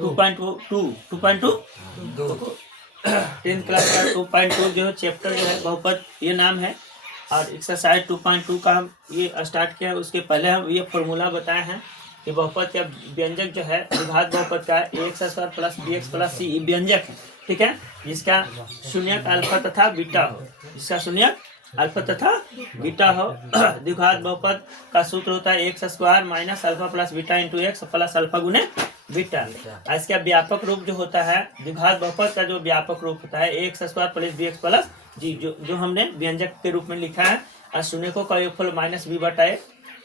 2.2 10th class का 2.2 जो है चैप्टर जो है बहुपद ये नाम है। और एक्सरसाइज 2.2 का हम ये स्टार्ट किया। उसके पहले हम ये फॉर्मूला बताए हैं कि बहुपद या व्यंजक जो है द्विघात बहुपद का ax square plus bx plus c व्यंजक है, ठीक है, जिसका शून्यक अल्फा तथा बीटा हो, जिसका शून्यक अल्फा तथा बीटा हो। द्विघात बहुपद का सूत्र होता है X square minus alpha plus beta into x plus alpha गुने बीटा। इसका व्यापक रूप जो होता है द्विघात बहुपद का जो व्यापक रूप होता है X square plus B X plus G, जो हमने व्यंजक के रूप में लिखा है। और शून्यकों का योगफल माइनस बी बटा ए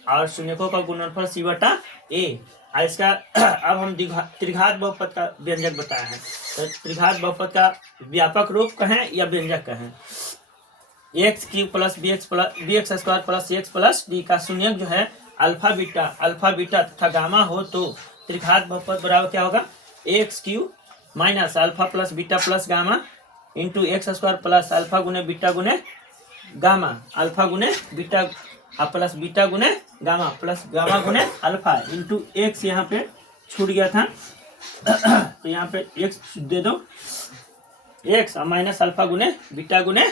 और शून्यकों का गुणनफल सी बटा ए। इसका अब हम त्रिघात बहुपद का व्यंजक बताया है। तो त्रिघात बहुपद का व्यापक रूप कहें या व्यंजक कहें, x cube plus B x square plus x plus d का शून्यक जो है अल्फा बीटा तथा गामा हो तो त्रिघात बहुपद बराबर क्या होगा, x cube minus alpha plus beta plus gamma into x square plus alpha गुने बीटा गुने गामा, अल्फा गुने बीटा प्लस बीटा गुने गामा प्लस गामा गुने अल्फा इंटू एक्स यहाँ पे छूट गया था तो यहाँ पे एक्स दे दो, एक्स माइनस अल्फा गुने बीटा गुने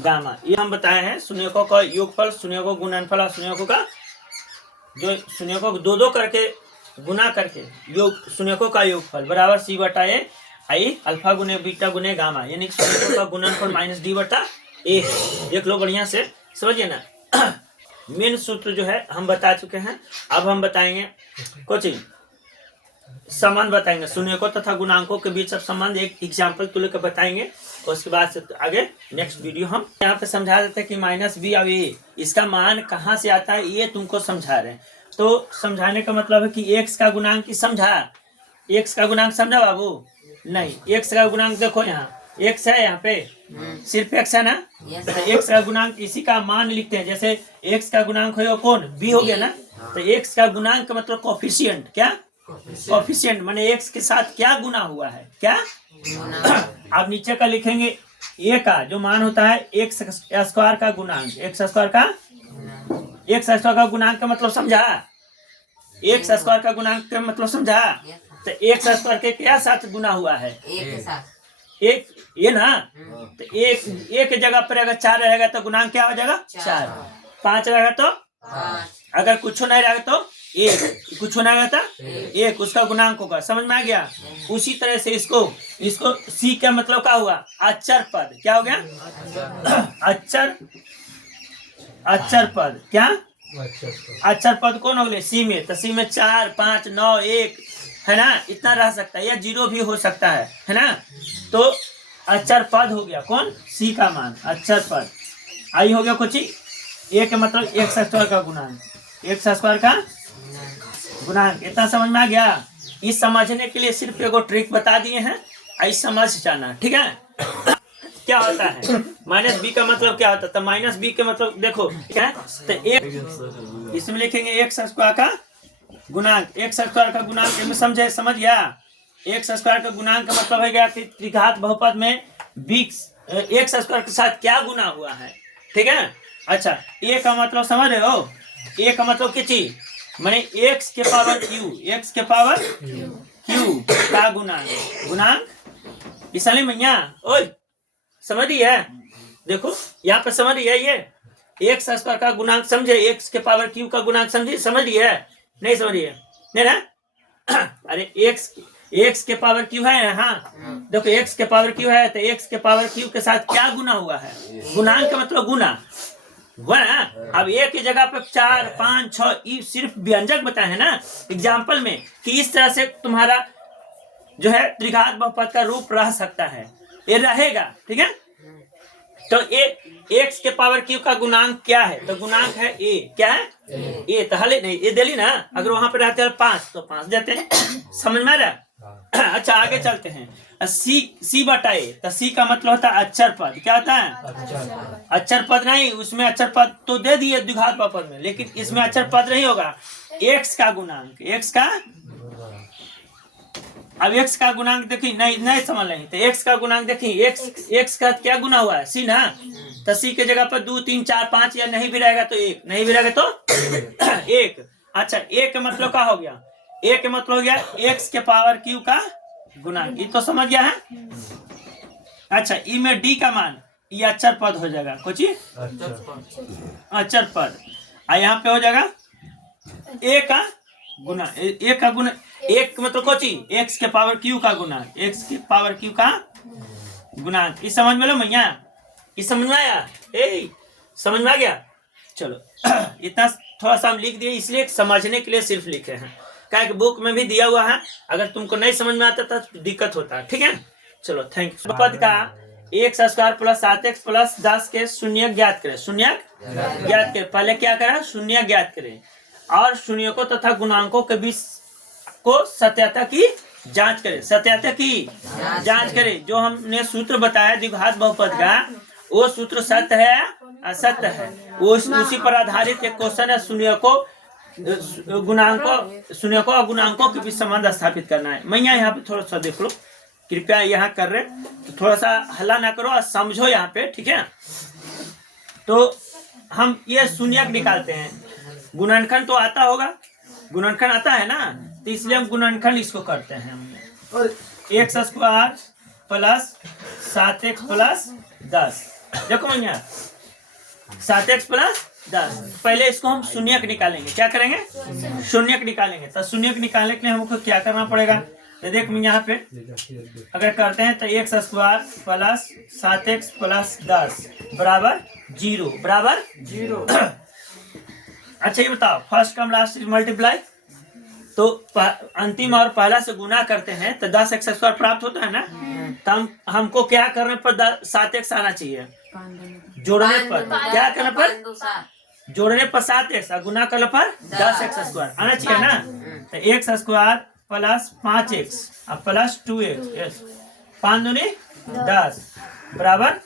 गामा। ये हम बताए हैं शून्यकों का योगफल, शून्यकों गुणनफल और शून्यकों का जो शून्यकों को दो करके गुना करके योग शून्यकों का योगफल बराबर सी बटा ए आई अल्फा गुने बीटा गुने गामा, यानी शून्यकों का गुणनफल माइनस डी बटा ए। देख लो बढ़िया से समझिए ना। मेन सूत्र जो है हम बता चुके हैं। अब हम बताएंगे कुछ संबंध बताएंगे शून्यकों तथा गुणांकों के बीच अब संबंध एक एग्जाम्पल तो लेकर बताएंगे। उसके बाद से आगे नेक्स्ट वीडियो हम यहाँ पे समझा देते हैं कि माइनस बी और ए इसका मान कहाँ से आता है, ये तुमको समझा रहे हैं। तो समझाने का मतलब है कि एक्स का गुणांक की समझा, एक्स का गुणांक समझा बाबू? नहीं, एक्स का गुणांक देखो यहाँ एक्स है, यहाँ पे सिर्फ एक्स है ना, तो एक्स का गुणांक इसी का मान लिखते हैं। जैसे एक्स का गुणांक हो कौन, बी हो गया ना, तो एक्स का गुणांक का मतलब कोफिशिएंट, क्या कोफिशिएंट माने एक्स के साथ क्या गुना हुआ है, क्या। अब नीचे का लिखेंगे ए का जो मान होता है एक्स स्क्वायर का गुणांक, एक्स स्क्वायर का गुणांक का मतलब समझा, एक्स स्क्वायर का गुणांक का मतलब समझा। तो एक्स स्क्वायर के क्या साथ गुना हुआ है, एक ये ना, तो एक जगह पर अगर 4 रहेगा तो गुणांक क्या हो जाएगा 4, 5 रहेगा तो अगर कुछ नहीं रहेगा तो एक, कुछ नहीं रहेगा तो एक, उसका गुणांक होगा। समझ में आ गया। उसी तरह से इसको सी का मतलब क्या हुआ, अचर पद, क्या हो गया अचर पद, क्या अचर पद कौन हो गए सी में, तो सी में 4 5 9 1 है ना, इतना रह सकता है या 0 भी हो सकता है ना। तो अचर पद हो गया कौन, सी का मान अचर पद। आई हो गया कुछ ए के मतलब एक्स स्क्वायर का गुणांक, एक्स स्क्वायर का गुणांक। इतना समझ में आ गया। इस समझने के लिए सिर्फ एगो ट्रिक बता दिए हैं, आई समझ जाना, ठीक है। क्या होता है माइनस बी का मतलब क्या होता है, तो माइनस बी के मतलब देखो क्या है, तो एक इसमें लिखेंगे एक्स स्क्वायर का गुणांक, एक्स स्क्वायर का गुणांक में समझ गया। एक्स स्क्वायर का गुणांक का मतलब है गया कि त्रिघात बहुपद में एक्स स्क्वायर के साथ क्या गुना हुआ है, ठीक है। अच्छा, ए का मतलब समझ रहे हो, ए का मतलब क्या चीज माने एक्स के पावर क्यू, एक्स के पावर क्यू का गुणांक इसलिए मैया ओए समझ रही है। देखो यहाँ पर समझ रही है, ये एक्स स्क्वायर का गुणांक समझे, एक्स के पावर क्यू का गुणांक समझिए, समझ रही है नहीं समझ रही है, नहीं ना। अरे एक्स के पावर क्यू है, हाँ देखो एक्स के पावर क्यू है, तो एक्स के पावर क्यू के साथ क्या गुना हुआ है, गुणांक का मतलब गुना हुआ ना। अब एक ही जगह पे 4 5 6 सिर्फ व्यंजक बताए हैं ना एग्जाम्पल में कि इस तरह से तुम्हारा जो है त्रिघात बहुपद का रूप रह सकता है, ये रहेगा, ठीक है। तो एक्स के पावर क्यू का गुणांक क्या है, तो गुणांक है ए, क्या है ए, तो हले नहीं ए दिली ना, अगर वहां पे रहते हैं 5 तो 5 देते हैं, समझ में आ रहा। अच्छा आगे चलते हैं, सी बटा ए, तो सी का मतलब होता है अचर पद, क्या होता है अचर पद। नहीं, उसमें अचर पद तो दे दिए द्विघात बहुपद में, लेकिन इसमें अचर पद नहीं होगा। एक्स का गुणांक, एक्स का, अब एक्स का गुणांक देखिए, नहीं समझ रहे, तो एक्स का गुणांक देखिए, एक्स का क्या गुना हुआ है सी ना, तो सी के जगह पर 2 3 4 5 या नहीं भी रहेगा तो 1, नहीं भी रहेगा तो 1। अच्छा, ए का मतलब क्या हो गया, ए के मतलब हो गया एक्स के पावर क्यू का गुणांक, ये तो समझ गया है। अच्छा ई में डी का मान ये अक्षर पद हो जाएगा, कुछ अक्षर पद, यहाँ पे हो जाएगा ए का गुना, ए का गुना, एक मतलब कोची एक्स के पावर क्यू का गुणांक, एक्स के पावर क्यू का गुणांक। इस समझ में लो भैया, इस समझ में आया, समझ में आ गया। चलो इतना थोड़ा सा हम लिख दिए, इसलिए समझने के लिए सिर्फ लिखे हैं, क्या कि बुक में भी दिया हुआ है, अगर तुमको नहीं समझ में आता तो दिक्कत होता है, ठीक है। चलो थैंक यू। पद का x square plus 7x plus 10 के शून्य ज्ञात करें, शून्य ज्ञात करें। पहले क्या करें, शून्य ज्ञात करें और शून्यकों तथा गुणांकों के बीच को सत्यता की जांच करें, सत्यता की जांच करें। जो हमने सूत्र बताया द्विघात बहुपद का, वो सूत्र सत्य है असत्य है, वो उसी पर आधारित एक क्वेश्चन है। शून्यकों गुणांकों और गुणांकों के बीच संबंध स्थापित करना है। मैं यहाँ पे थोड़ा सा देख लो, कृपया यहाँ कर रहे तो थोड़ा सा हल्ला ना करो और समझो यहाँ पे, ठीक है। तो हम ये शून्यक निकालते हैं, गुणनखंड तो आता होगा, गुणनखंड आता है ना, तो इसलिए हम गुणनखंड इसको करते हैं। X square plus 7x plus 10, देखो भैया 7x प्लस 10, पहले इसको हम शून्यक निकालेंगे, क्या करेंगे शून्यक निकालेंगे। तो शून्यक निकालने के लिए हमको क्या करना पड़ेगा, तो देख यहाँ पे अगर करते हैं तो x square plus 7x plus 10 बराबर 0, बराबर 0। अच्छा ये बताओ, फर्स्ट कम लास्ट मल्टीप्लाई, तो अंतिम और पहला से गुना करते हैं तो 10x स्क्वायर प्राप्त होता है ना। तो हमको क्या करने पर 7x आना चाहिए, जोड़ने पर क्या करने पर, जोड़ने पर 7x और गुना करने पर 10x स्क्वायर आना चाहिए ना। तो एक्स स्क्वायर प्लस 5x और प्लस 2x, 5 दूनी 10 बराबर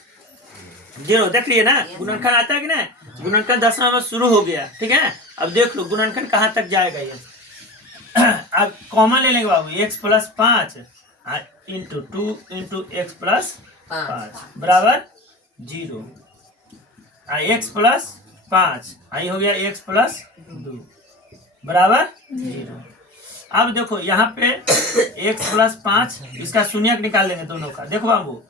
0। देख लिए ना, गुणनखंड आता है कि ना, गुणनखंड 10वां में शुरू हो गया, ठीक है। अब देख लो गुणनखंड कहाँ तक जाएगा ये। अब कॉमन ले लेंगे बाबू, x plus 5 into 2 into x plus 5 बराबर 0, x प्लस 5 आई हो गया x प्लस 2 बराबर 0। अब देखो यहाँ पे x प्लस 5 इसका शून्यक निकाल लेंगे दोनों का। देखो बाबू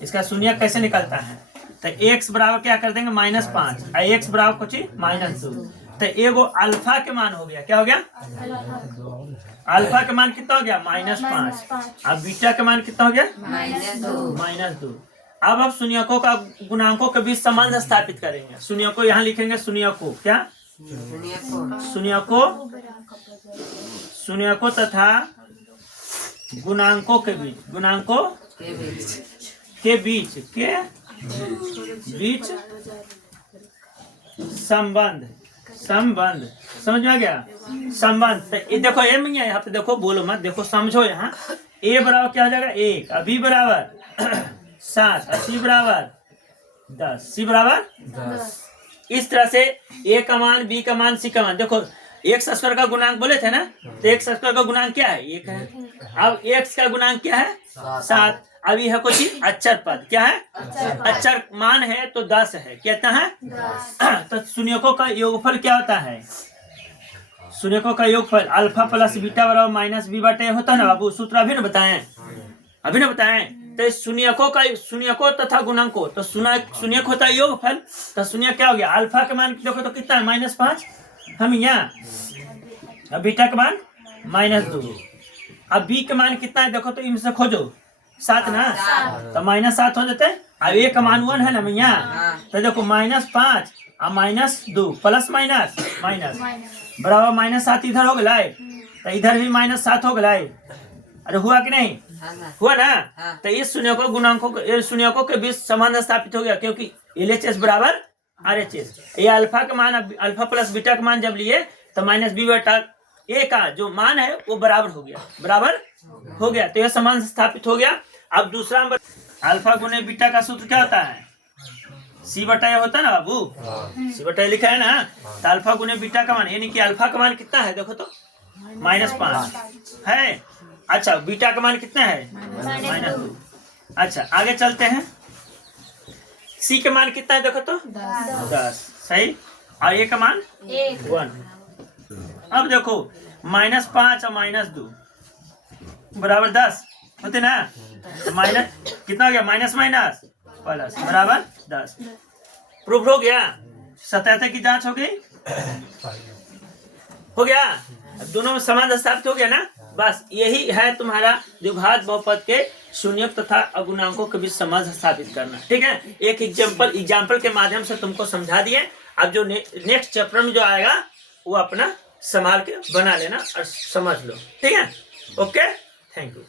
इसका शून्यक कैसे निकलता है, तो x बराबर क्या कर देंगे -5 और x बराबर कुछ -2, तो एगो अल्फा के मान हो गया, क्या हो गया अल्फा के मान कितना हो गया -5 और बीटा के मान कितना हो गया -2। अब आप शून्यकों का गुणांकों के बीच संबंध स्थापित करेंगे। शून्यकों यहाँ लिखेंगे, शून्यकों क्या, शून्यकों तथा गुणांकों के बीच, गुणांकों के बीच संबंध समझ में आ गया, संबंध। तो देखो ये मिल गया, यहाँ पे देखो बोलो मत, देखो समझो। यहाँ a बराबर क्या हो जाएगा 1, b बराबर 7, c बराबर 10, c बराबर 10। इस तरह से a का मान, b का मान, c का मान। देखो x स्क्वायर का गुणांक बोले थे ना, तो x स्क्वायर का गुणांक क्या है 1 है। अब x का गुणांक क्या है 7। अब यह कुछ अक्षर पद क्या है, अक्षर मान है तो 10 है, कहता है 10। तो शून्यकों का योगफल क्या होता है, शून्यकों का योगफल अल्फा प्लस बीटा बराबर -b बटे होता है ना बाबू, सूत्र अभी न बताएं, अभी न बताएं। तो शून्यकों तथा गुणांकों, तो शून्यक होता है योगफल, तो शून्य क्या हो गया, अल्फा के मान देखो तो कितना है -5 हम यहाँ, अब बीटा के मान -2, अब बी के मान कितना है देखो तो इनसे खोजो 7 ना, तो -7 हो जाते हैं। अब ए का मान 1 है ना भैया, तो देखो -5 और -2 प्लस माइनस बराबर -7 इधर हो गया, तो इधर भी -7 हो गया। अरे हुआ कि नहीं हुआ ना। तो इस शून्यकों गुणांकों शून्यकों के बीच संबंध स्थापित हो गया, क्योंकि LHS बराबर RHS। ये अल्फा का मान, अल्फा प्लस बीटा का मान जब लिए तो -b बटा a का जो मान है वो बराबर हो गया, बराबर हो गया। तो यह संबंध स्थापित हो गया। अब दूसरा नंबर, अल्फा गुने बीटा का सूत्र क्या होता है, c बटा a होता है ना बाबू, c बटा a लिखा है ना। तो अल्फा गुने बीटा का मान, यानी कि अल्फा का मान कितना है देखो तो -5 है। अच्छा बीटा का मान कितना है -2। अच्छा आगे चलते हैं, c का मान कितना है देखो तो 10 सही, और a का मान 1। अब देखो -5 और -2 बराबर 10 होते ना। तो माइनस कितना हो गया, माइनस माइनस प्लस बराबर 10। प्रूफ हो गया, 77 की जांच हो गई, हो गया। अब दोनों में समाध स्थापित हो गया ना। बस यही है तुम्हारा द्विघात बहुपद के शून्यक तथा अगुणांकों के बीच समाध स्थापित करना। ठीक है, एक एग्जाम्पल के माध्यम से तुमको समझा दिए। अब जो नेक्स्ट चैप्टर में जो आएगा वो अपना संभाल के बना लेना और समझ लो। ठीक है, ओके, थैंक यू।